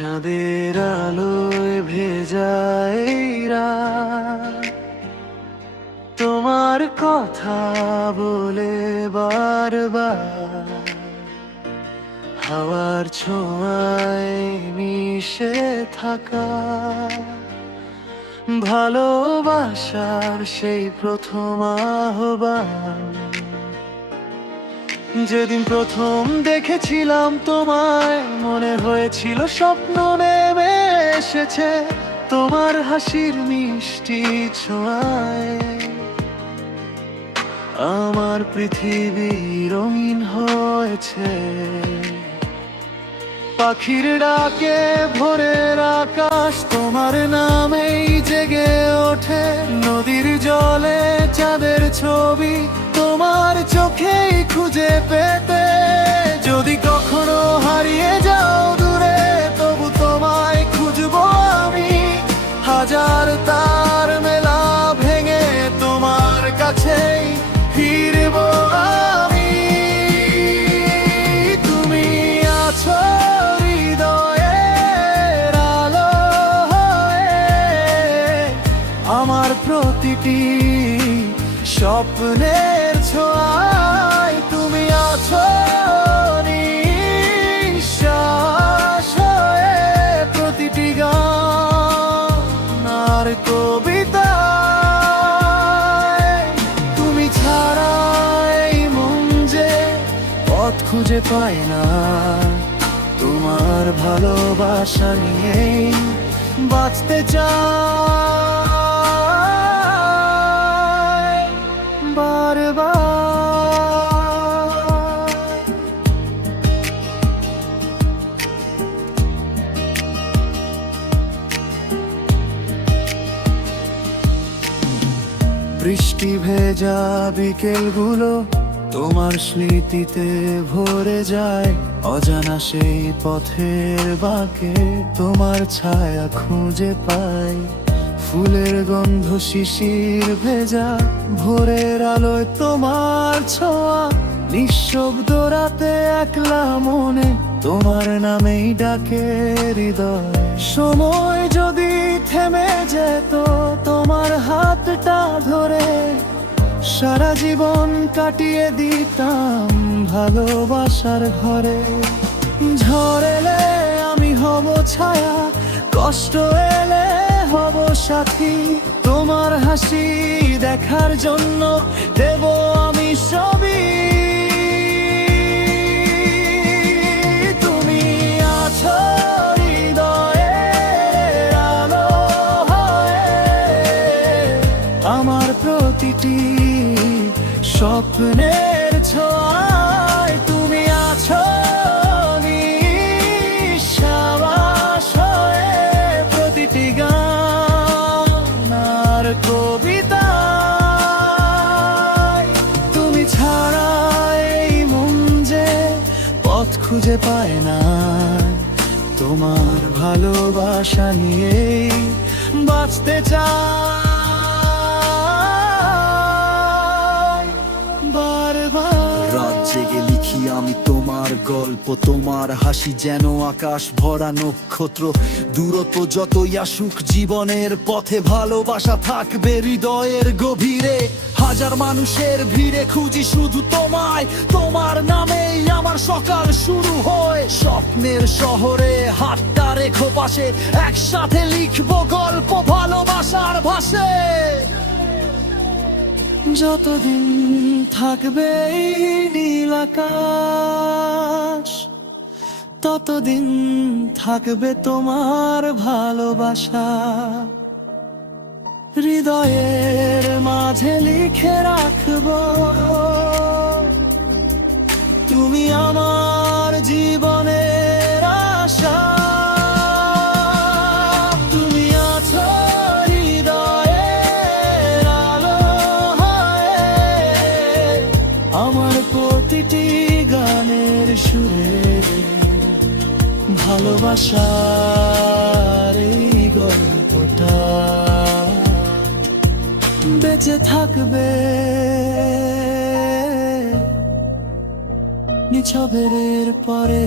চাঁদের আলোয় ভেজায় রাত, তোমার কথা বলে বারবার হাওয়ার ছোঁয়ায় মিশে থাকা ভালোবাসার সেই প্রথম আহ্বান। যেদিন প্রথম দেখেছিলাম তোমায়, মনে হয়েছিল স্বপ্ন নেমে এসেছে তোমার হাসির মিষ্টি ছোঁয়ায়। আমার পৃথিবী রঙিন হয়েছে পাখির ডাকে, ভোরের আকাশ তোমার নামেই জেগে ওঠে। নদীর জলে চাঁদের ছবি তোমার চোখেই খুঁজে পেতে। যদি কখনো হারিয়ে যাও দূরে, তবু তোমায় খুঁজবো আমি। হাজার তার মেলা ভেঙে তোমার কাছেই ফিরবো আমি। তুমি আছো হৃদয়ের আলো হয়ে, আমার প্রতিটি স্বপ্নের ছোঁয়ায়। তুমি আছো নিঃশ্বাস হয়ে, প্রতিটি গান আর কবিতায়। তুমি ছাড়া এই মন যে পথ খুঁজে পায় না, তোমার ভালোবাসা নিয়েই বাঁচতে চাই বারবার। বৃষ্টি ভেজা বিকেলগুলো তোমার স্মৃতিতে ভরে যায়। অজানা সেই পথের বাঁকে তোমার ছায়া খুঁজে পাই। ফুলের গন্ধ শিশির ভেজা, ভোরের আলোয় তোমার ছোঁয়া। নিঃশব্দ রাতে একলা মনে তোমার নামেই ডাকে হৃদয়। সময় যদি থেমে যেত তোমার হাতটা ধরে, সারা জীবন কাটিয়ে দিতাম ভালোবাসার ঘরে। ঝড় এলে আমি হব ছায়া, কষ্ট এলে হব সাথী। তোমার হাসি দেখার জন্য দেব আমি সবই। তুমি আছো হৃদয়ের আলো হয়ে, আমার প্রতিটি স্বপ্নের ছোঁয়ায়। তুমি আছো নিঃশ্বাস হয়ে, প্রতিটি গান আর কবিতায়। তুমি ছাড়া এই মন যে পথ খুঁজে পায় না, তোমার ভালোবাসা নিয়েই বাঁচতে চাই বারবার। রাত জেগে লিখি আমি তোমার গল্প, তোমার হাসি যেন আকাশ ভরা নক্ষত্র। দূরত্ব যতই আসুক জীবনের পথে, ভালোবাসা থাকবে হৃদয়ের গভীরে। হাজার মানুষের ভিড়ে খুঁজি শুধু তোমায়, তোমার নামেই আমার সকাল শুরু হয়। স্বপ্নের শহরে হাতটা রেখো পাশে, একসাথে লিখবো গল্প ভালোবাসার ভাষে। যতদিন থাকবে এই নীল আকাশ, ততদিন থাকবে তোমার ভালোবাসা। হৃদয়ের মাঝে লিখে রাখবো, তুমি আমার জীবনের আশা। তুমি আছো হৃদয়ের আলো হয়ে, আমার প্রতিটি গানের সুরে ভালোবাসার এই গল্পটা বেঁচে থাকবে নিছবের পরে।